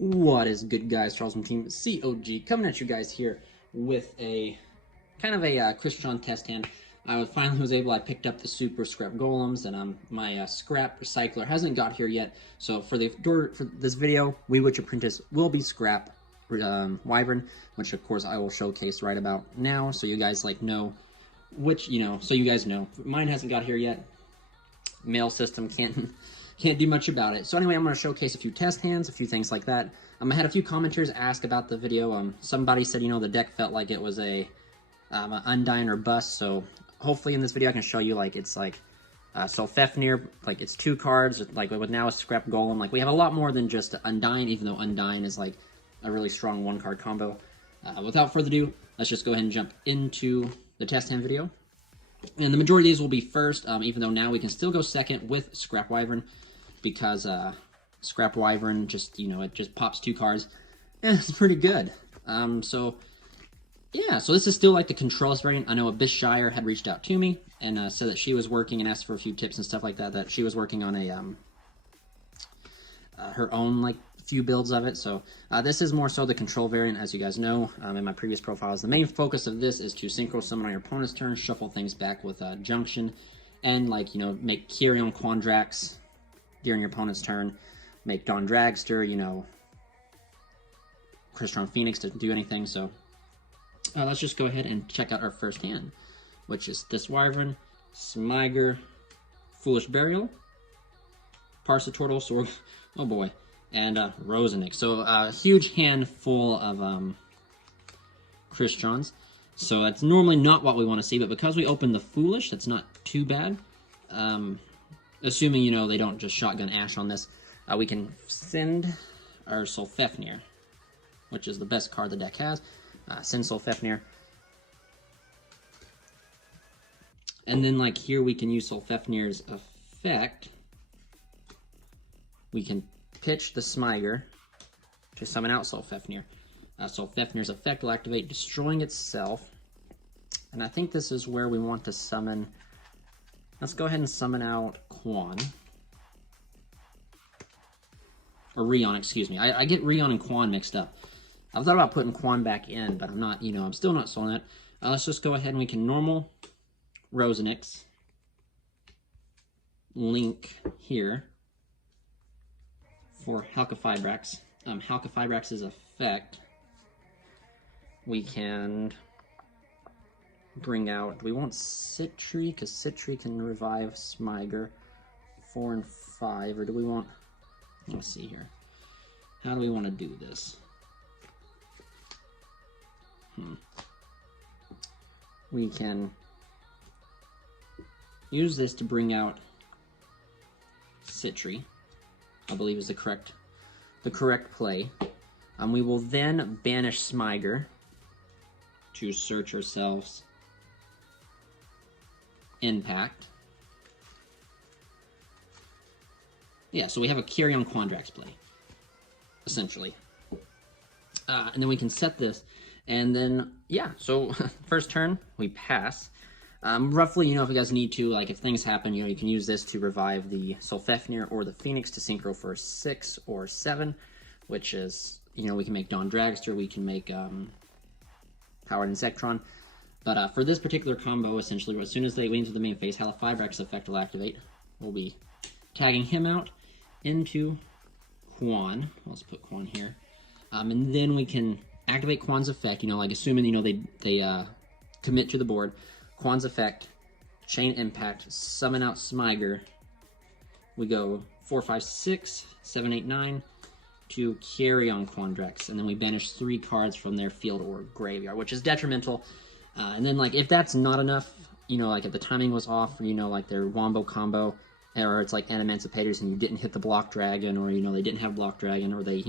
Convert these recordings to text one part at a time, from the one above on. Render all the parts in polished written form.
What is good, guys? Charles from Team COG coming at you guys here with a kind of a Crystron test hand. I finally was able. I picked up the super scrap golems, and my scrap recycler hasn't got here yet. So for this video, We Witch Apprentice will be scrap wyvern, which of course I will showcase right about now, so you guys know which so you guys know. Mine hasn't got here yet. Mail system can't do much about it. So anyway, I'm going to showcase a few test hands, a few things like that. I had a few commenters ask about the video. Somebody said, the deck felt like it was an Undyne or bust. So hopefully in this video I can show you it's Solfefnir, it's 2 cards, with now a scrap golem. We have a lot more than just Undyne, even though Undyne is a really strong 1-card combo. Without further ado, let's just go ahead and jump into the test hand video. And the majority of these will be first, even though now we can still go second with Scrap Wyvern, because Scrap Wyvern just, it just pops 2 cards, and it's pretty good. So this is still the controllers variant. I know Abyssshire had reached out to me and said that she was working and asked for a few tips and stuff like that, that she was working on a her own few builds of it. So this is more so the control variant, as you guys know in my previous profiles. The main focus of this is to synchro summon on your opponent's turn, shuffle things back with Junction, and make Kyrion Quandrax during your opponent's turn, make Dawn Dragster, Crystron Phoenix to do anything. So let's just go ahead and check out our first hand, which is this Wyvern, Smyger, Foolish Burial, Parsatortle, Sword, oh boy, and Rosenix. So a huge hand full of Crystrons. So that's normally not what we want to see, but because we opened the Foolish, that's not too bad. Assuming, they don't just shotgun Ash on this, we can send our Solfefnir, which is the best card the deck has. Send Solfefnir. And then, here we can use Solfefnir's effect. We can pitch the Smyger to summon out Solfefnir. Solfefnir's effect will activate, destroying itself. And I think this is where we want to summon. Let's go ahead and summon out Quan. Or Rion, excuse me. I get Rion and Quan mixed up. I've thought about putting Quan back in, but I'm not, I'm still not sold on it. Let's just go ahead and we can normal Rosenix. Link here for Halqifibrax. Halqifibrax's effect. We can bring out, do we want Sitri? Because Sitri can revive Smyger 4 and 5, or do we want, let's see here. How do we want to do this? We can use this to bring out Sitri, I believe is the correct play. We will then banish Smyger to search ourselves Impact. Yeah, so we have a Kyrion Quandrax play, essentially. And then we can set this, and then, yeah, so first turn, we pass. Roughly, if you guys need to, if things happen, you can use this to revive the Solfefnir or the Phoenix to synchro for 6 or 7, which is, we can make Dawn Dragster, we can make Powered Insectron. But for this particular combo, essentially, as soon as they lean to the main phase, Halqifibrax's effect will activate. We'll be tagging him out into Quan. Let's put Quan here. And then we can activate Quan's effect, assuming, they commit to the board. Quan's effect, Chain Impact, summon out Smyger. We go 4, 5, 6, 7, 8, 9 to Kyrion Quandrax, and then we banish 3 cards from their field or graveyard, which is detrimental. And then, if that's not enough, if the timing was off, or, their Wombo combo, or it's Emancipators and you didn't hit the Block Dragon, or, they didn't have Block Dragon, or they,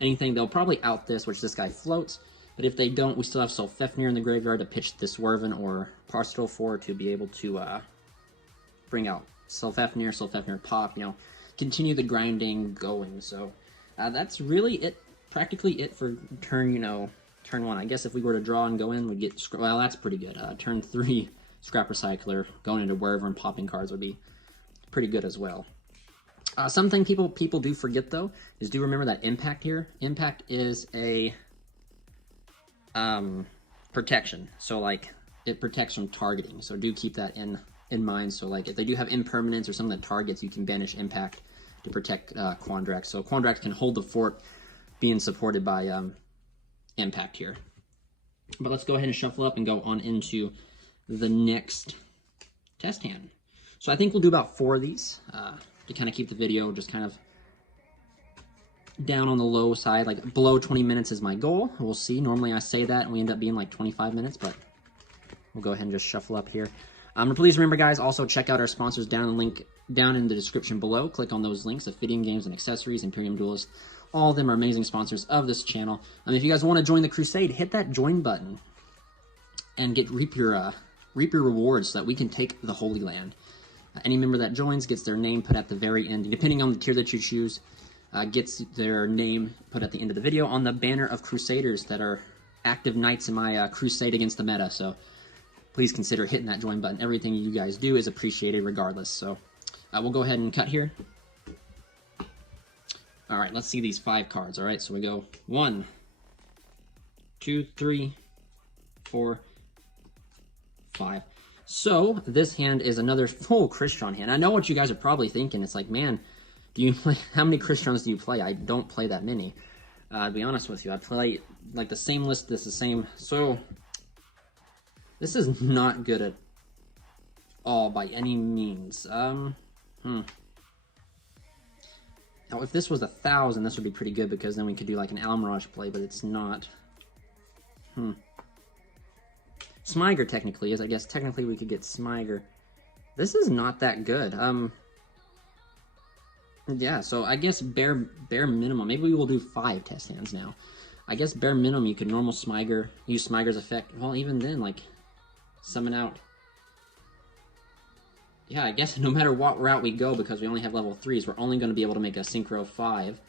anything, they'll probably out this, which this guy floats. But if they don't, we still have Solfefnir in the graveyard to pitch this Swerven or Parsatortle for to be able to bring out Solfefnir pop, continue the grinding going. So that's really it, practically it for turn, turn 1. I guess if we were to draw and go in, we'd get, well, that's pretty good. Turn 3, Scrap Recycler, going into Wyvern, popping cards would be pretty good as well. Something people do forget though is do remember that impact here. Impact is a protection, so like it protects from targeting. So do keep that in mind. So like if they do have impermanence or something that targets, you can banish impact to protect Quandrax. So Quandrax can hold the fort, being supported by impact here. But let's go ahead and shuffle up and go on into the next test hand. So I think we'll do about 4 of these to kind of keep the video just kind of down on the low side, like below 20 minutes is my goal. We'll see. Normally I say that and we end up being like 25 minutes, but we'll go ahead and just shuffle up here. Please remember, guys, also check out our sponsors down in the description below. Click on those links: OPHIDIAN Games and Accessories, Imperium Duelist. All of them are amazing sponsors of this channel. If you guys want to join the crusade, hit that join button and reap your rewards so that we can take the Holy Land. Any member that joins gets their name put at the very end. Depending on the tier that you choose, gets their name put at the end of the video on the banner of Crusaders that are active knights in my crusade against the meta. So please consider hitting that join button. Everything you guys do is appreciated regardless. So we'll go ahead and cut here. All right, let's see these 5 cards. All right, so we go 1, 2, 3, 4, 5. So this hand is another full Crystron hand. I know what you guys are probably thinking. It's like, man, do you play, how many Crystrons do you play? I don't play that many. To be honest with you, I play like the same list. This is the same. So this is not good at all by any means. Now, if this was 1,000, this would be pretty good because then we could do like an Almirage play, but it's not. Smyger technically is. I guess technically we could get Smyger. This is not that good. Yeah, so I guess bare minimum. Maybe we will do 5 test hands now. I guess bare minimum you could normal Smyger, use Smyger's effect. Well, even then, like, summon out. Yeah, I guess no matter what route we go, because we only have level 3s, we're only going to be able to make a Synchro 5,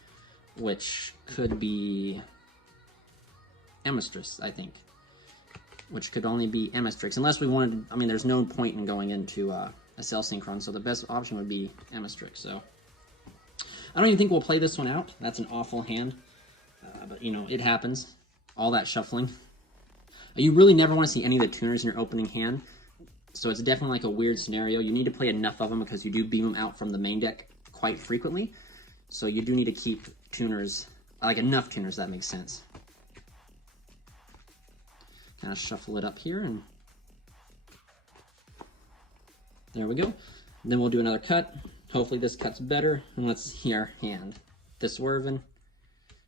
which could be Emistress, I think. Which could only be Emistrix, unless we wanted, I mean, there's no point in going into a Cell Synchron, so the best option would be Emistrix, so. I don't even think we'll play this one out. That's an awful hand, but, you know, it happens. All that shuffling. You really never want to see any of the tuners in your opening hand. So it's definitely like a weird scenario. You need to play enough of them because you do beam them out from the main deck quite frequently. So you do need to keep tuners, like enough tuners, that makes sense. Kind of shuffle it up here and there we go. And then we'll do another cut. Hopefully this cut's better. And let's see our hand. This Swervin,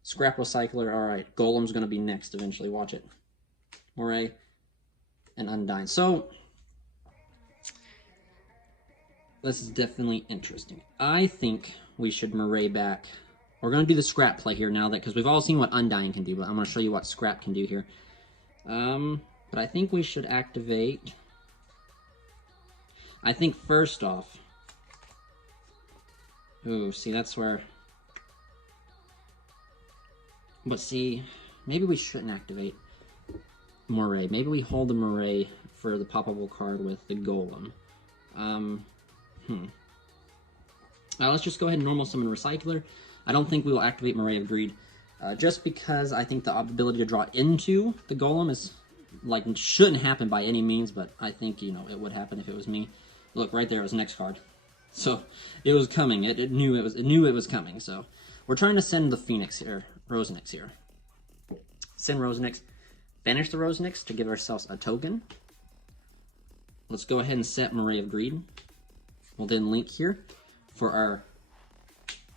Scrap Recycler. All right, Golem's going to be next eventually. Watch it. Moray and Undyne. So this is definitely interesting. I think we should Moray back. We're going to do the Scrap play here now, that because we've all seen what Undyne can do, but I'm going to show you what Scrap can do here. But I think we should activate. I think first off. Ooh, see, that's where. But see, maybe we shouldn't activate Moray. Maybe we hold the Moray for the poppable card with the Golem. Let's just go ahead and normal summon Recycler. I don't think we will activate Moray of Greed, just because I think the ability to draw into the Golem is, like, shouldn't happen by any means, but I think, you know, it would happen if it was me. Look, right there was next card. So, it was coming. It knew it was coming, so. We're trying to send the Phoenix here, Rosenix here. Send Rosenix. Banish the Rosenix to give ourselves a token. Let's go ahead and set Moray of Greed. We'll then link here for our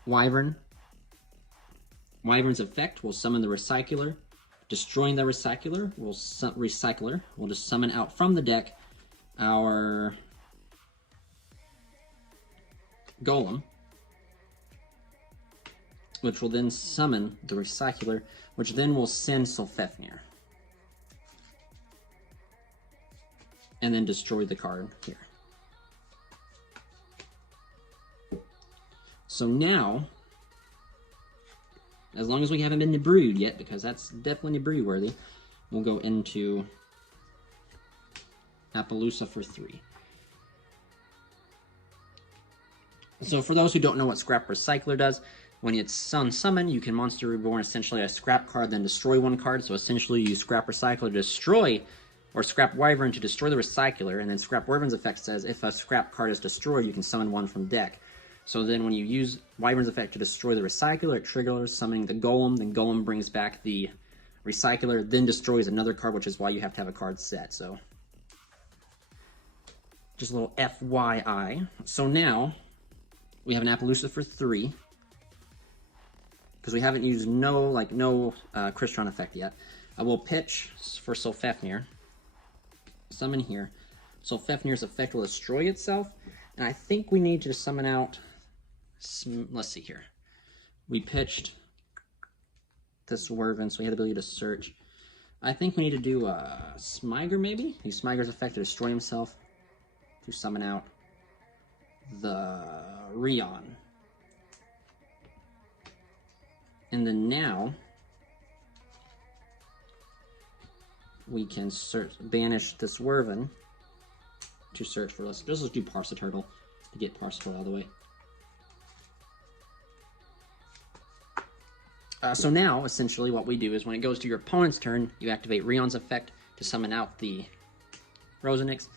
Wyvern. Wyvern's effect will summon the Recycler. Destroying the Recycler will We'll just summon out from the deck our Golem, which will then summon the Recycler, which then will send Sulfefnir. And then destroy the card here. So now, as long as we haven't been to Brood yet, because that's definitely Brood worthy, we'll go into Appaloosa for 3. So for those who don't know what Scrap Recycler does, when it's summon, you can Monster Reborn essentially a scrap card, then destroy one card. So essentially you use Scrap Recycler to destroy, or Scrap Wyvern to destroy the Recycler, and then Scrap Wyvern's effect says if a scrap card is destroyed, you can summon one from deck. So then when you use Wyvern's effect to destroy the Recycler, it triggers summoning the Golem, then Golem brings back the Recycler, then destroys another card, which is why you have to have a card set. So just a little FYI. So now we have an Appaloosa for 3. Because we haven't used no Crystron effect yet. I will pitch for Sulfafnir. Summon here. Sulfafnir's effect will destroy itself. And I think we need to summon out... Let's see here. We pitched this Wyvern, so we had the ability to search. I think we need to do Smiger, maybe? Use Smiger's effect to destroy himself. To summon out the Rion. And then now, we can banish this Wyvern to search for us. Let's do Parsaturtle to get Parsaturtle out of the way. So now, essentially, what we do is when it goes to your opponent's turn, you activate Rion's effect to summon out the Rosenix.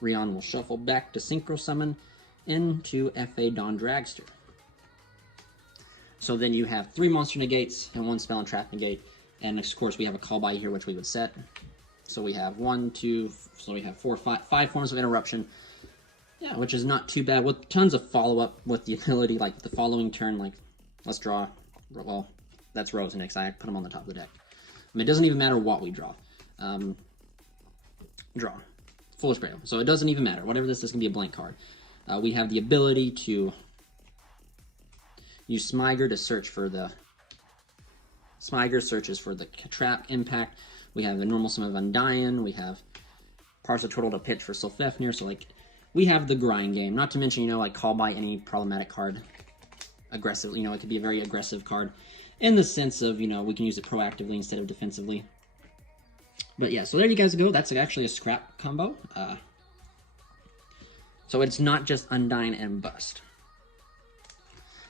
Rion will shuffle back to Synchro Summon into FA Dawn Dragster. So then you have 3 monster negates and 1 spell and trap negate. And of course we have a call by here, which we would set. So we have 1, 2, so we have 5 forms of interruption. Yeah, which is not too bad, with tons of follow-up with the ability, like the following turn, like, let's draw, well, that's Rosenix, I put him on the top of the deck. I mean, it doesn't even matter what we draw. Draw. Foolish Burial. So it doesn't even matter, whatever this is going to be a blank card. We have the ability to use Smiger to search for the... Smiger searches for the trap impact. We have a normal sum of Undying. We have Parsaturtle to pitch for Sulfafnir. So, like, we have the grind game. Not to mention, you know, like, call by any problematic card. Aggressive, you know, it could be a very aggressive card. In the sense of, you know, we can use it proactively instead of defensively. But yeah, so there you guys go. That's actually a scrap combo. So it's not just Undying and Bust.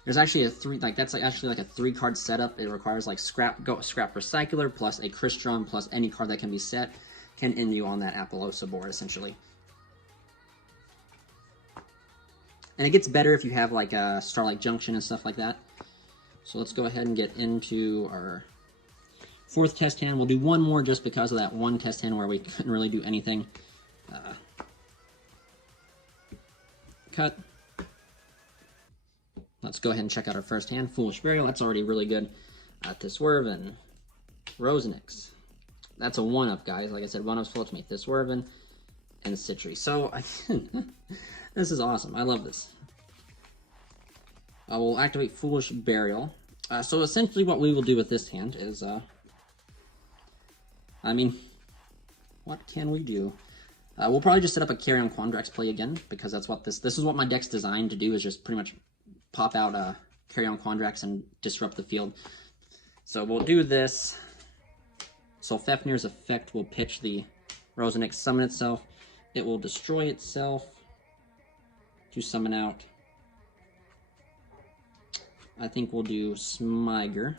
There's actually a 3, like that's actually like a 3-card setup. It requires like Scrap Recycler plus a Crystron plus any card that can be set can end you on that Appaloosa board essentially. And it gets better if you have like a Starlight Junction and stuff like that. So let's go ahead and get into our 4th test hand. We'll do one more just because of that one test hand where we couldn't really do anything. Cut. Let's go ahead and check out our first hand. Foolish Burial, that's already really good. This Wyvern. Rosenix. That's a 1-up, guys. Like I said, 1-ups full to make this Wyvern and Citry. So, this is awesome. I love this. I will activate Foolish Burial. So essentially what we will do with this hand is, I mean, what can we do? We'll probably just set up a Carrion Quandrax play again, because that's what this is what my deck's designed to do, is just pretty much pop out Carrion Quandrax and disrupt the field. So we'll do this. Sulfafnir's effect will pitch the Rosenix, summon itself. It will destroy itself to summon out. I think we'll do Smiger.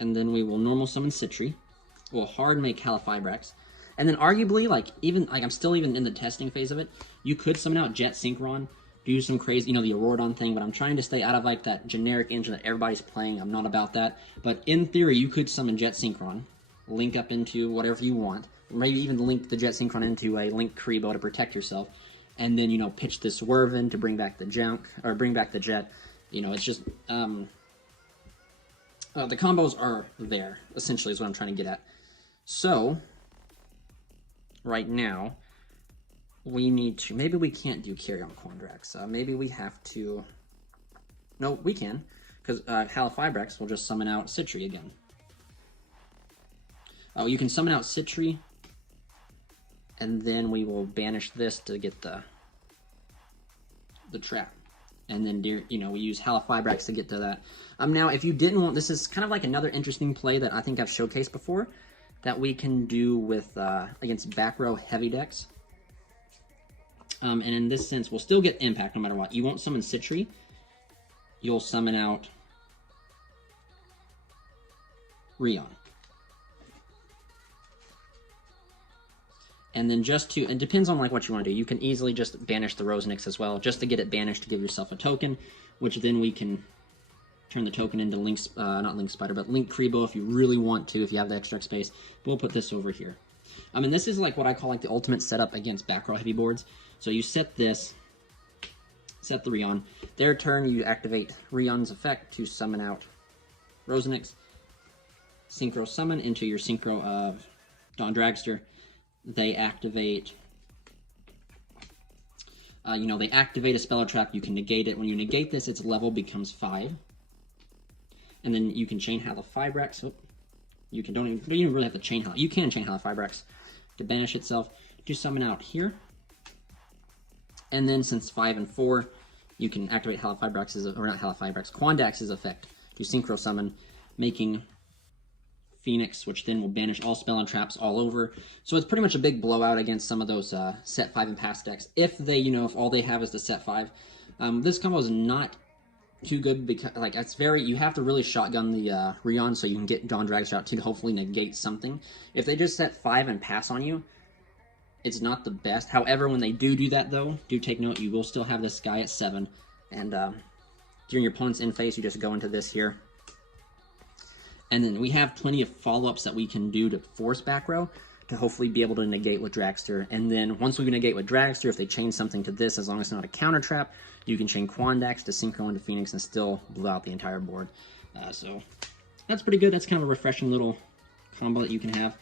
And then we will normal summon Citry. We'll hard make Califibrax. And then arguably, I'm still even in the testing phase of it, you could summon out Jet Synchron, do some crazy, you know, the Auroradon thing, but I'm trying to stay out of like that generic engine that everybody's playing. I'm not about that. But in theory, you could summon Jet Synchron, link up into whatever you want, maybe even link the Jet Synchron into a Link Kribo to protect yourself, and then, you know, pitch this Wyvern to bring back the junk, or bring back the Jet. You know, it's just, the combos are there, essentially, is what I'm trying to get at. So, right now, we need to, maybe we can't do Carrion Quandrax. Maybe we have to, no, we can, because Califibrax will just summon out Citry again. Oh, you can summon out Citry, and then we will banish this to get the trap. And then, you know, we use Califibrax to get to that. Now, if you didn't want, this is kind of like another interesting play that I think I've showcased before, that we can do with, against back row heavy decks. And in this sense, we'll still get impact no matter what. You won't summon Citry. You'll summon out Rion. And then just to, it depends on like what you want to do. You can easily just banish the Rosenix as well, just to get it banished to give yourself a token, which then we can turn the token into not Link Spider, but Link Kribo if you really want to, if you have the extra space. We'll put this over here. And this is like what I call like the ultimate setup against back row heavy boards. So you set this, set the Rion. Their turn, you activate Rion's effect to summon out Rosenix. Synchro summon into your Synchro of Dawn Dragster. They activate, they activate a spell or trap. You can negate it. When you negate this, its level becomes 5. And then you can chain Halifibrax. Oh, you don't even really have to chain Hal. You can chain Halifibrax to banish itself, to summon out here. And then since 5 and 4, you can activate Quandax's effect to synchro summon, making Phoenix, which then will banish all spell and traps all over. So it's pretty much a big blowout against some of those set 5 and past decks. If they, if all they have is the set 5. This combo is not too good because, like, it's you have to really shotgun the Rion so you can get Dawn Dragster out to hopefully negate something. If they just set 5 and pass on you, it's not the best. However, when they do that, though, do take note, you will still have this guy at 7. And during your opponent's in phase, you just go into this here. And then we have plenty of follow-ups that we can do to force back row to hopefully be able to negate with Dragster. And then once we negate with Dragster, if they chain something to this, as long as it's not a counter trap, you can chain Quandax to synchro into Phoenix and still blow out the entire board. So that's pretty good. That's kind of a refreshing little combo that you can have.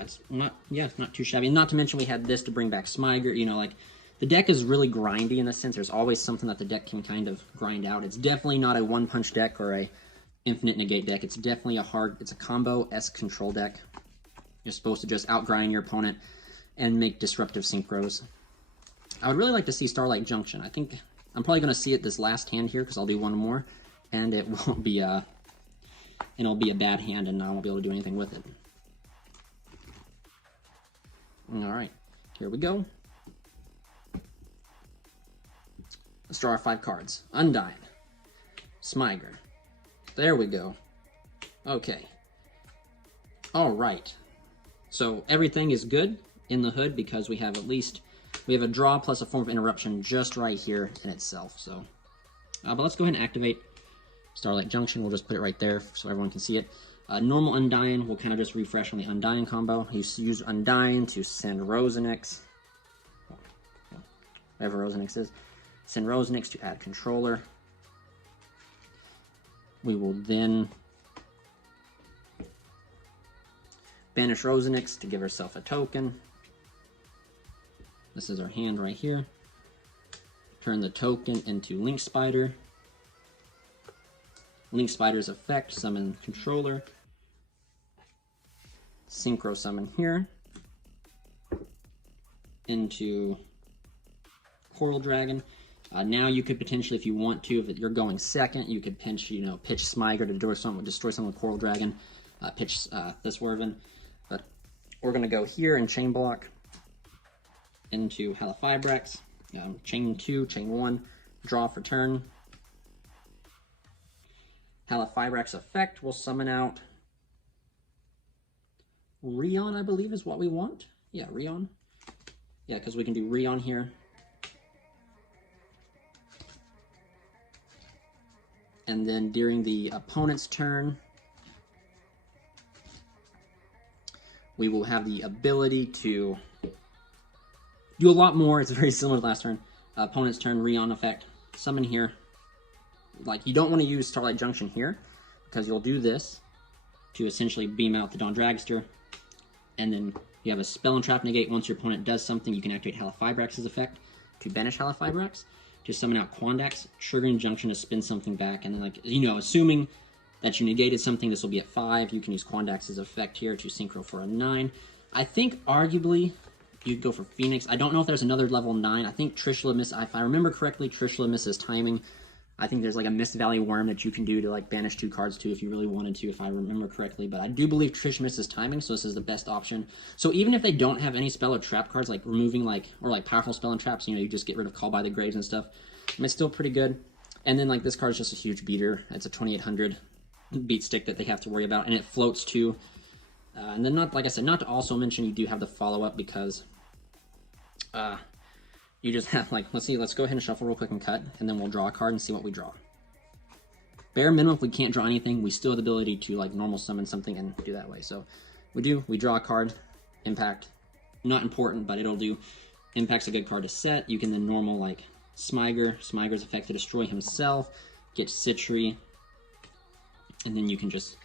It's not too shabby. Not to mention we had this to bring back Smyger. The deck is really grindy in the sense. There's always something that the deck can kind of grind out. It's definitely not a one-punch deck or a infinite negate deck. It's definitely it's a combo-esque control deck. You're supposed to just outgrind your opponent and make disruptive synchros. I would really like to see Starlight Junction. I think I'm probably going to see it this last hand here because I'll do one more, and it won't be it'll be a bad hand, and I won't be able to do anything with it. All right, here we go. Let's draw our 5 cards. Undyne, Smyger. There we go. Okay. All right. So everything is good in the hood because we have a draw plus a form of interruption just right here in itself. So, but let's go ahead and activate Starlight Junction. We'll just put it right there so everyone can see it. Normal Undyne, we'll kind of just refresh on the Undyne combo. You use Undyne to send Rosenix, whatever Rosenix is, send Rosenix to add controller. We will then banish Rosenix to give herself a token. This is our hand right here. Turn the token into Link Spider. Link Spider's effect, summon controller. Synchro summon here. Into Coral Dragon. Now you could potentially, if you want to, if you're going second, you could pitch Smyger to destroy someone with Coral Dragon. Pitch this Wervin. But we're going to go here and chain block into Halifibrax. Chain 2, chain 1, draw for turn. Halifibrax effect will summon out Rion, I believe is what we want. Yeah, Rion. Yeah, because we can do Rion here. And then during the opponent's turn, we will have the ability to do a lot more. It's very similar to last turn. Opponent's turn, Rion effect, summon here. Like, you don't want to use Starlight Junction here, because you'll do this to essentially beam out the Dawn Dragster. And then you have a spell and trap negate. Once your opponent does something, you can activate Halifibrax's effect to banish Halifibrax, to summon out Quandax, triggering Junction to spin something back. And then, assuming that you negated something, this will be at 5. You can use Quandax's effect here to synchro for a 9. I think, arguably, you'd go for Phoenix. I don't know if there's another level 9. I think Trishula Miss, if I remember correctly, Trishula misses timing. I think there's like a Mist Valley Worm that you can do to like banish 2 cards too if you really wanted to, if I remember correctly. But I do believe Trish misses timing, so this is the best option. So even if they don't have any spell or trap cards, like removing like, or like powerful spell and traps, you know, you just get rid of Call by the Graves and stuff. And it's still pretty good. And then like this card is just a huge beater. It's a 2800 beat stick that they have to worry about, and it floats too. And then not, like I said, not to also mention you do have the follow-up because you just have, like, let's go ahead and shuffle real quick and cut, and then we'll draw a card and see what we draw. Bare minimum, if we can't draw anything, we still have the ability to, like, normal summon something and do that way. So we draw a card, impact, not important, but it'll do. Impact's a good card to set. You can then normal, like, Smiger's effect to destroy himself, get Citry, and then you can just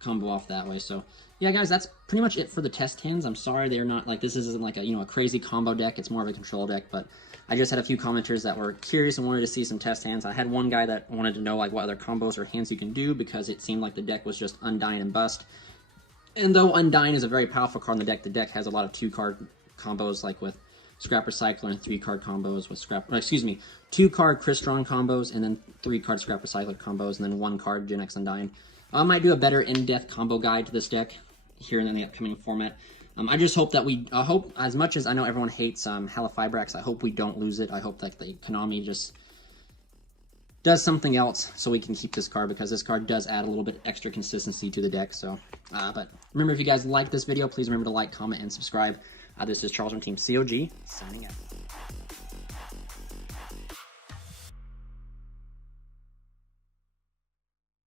combo off that way. So yeah, guys, that's pretty much it for the test hands. I'm sorry they're not like, this isn't like a, you know, a crazy combo deck. It's more of a control deck, but I just had a few commenters that were curious and wanted to see some test hands. I had one guy that wanted to know like what other combos or hands you can do because it seemed like the deck was just Undyne and Bust. And though Undyne is a very powerful card in the deck has a lot of 2-card combos like with Scrap Recycler and 3-card combos with 2-card Crystron combos and then 3-card Scrap Recycler combos and then 1-card Gen X Undyne. I might do a better in-depth combo guide to this deck here in the upcoming format. I just hope that I hope, as much as I know everyone hates Halifibrax, I hope we don't lose it. I hope that the Konami just does something else so we can keep this card, because this card does add a little bit extra consistency to the deck. So, but remember, if you guys like this video, please remember to like, comment, and subscribe. This is Charles from Team COG, signing out.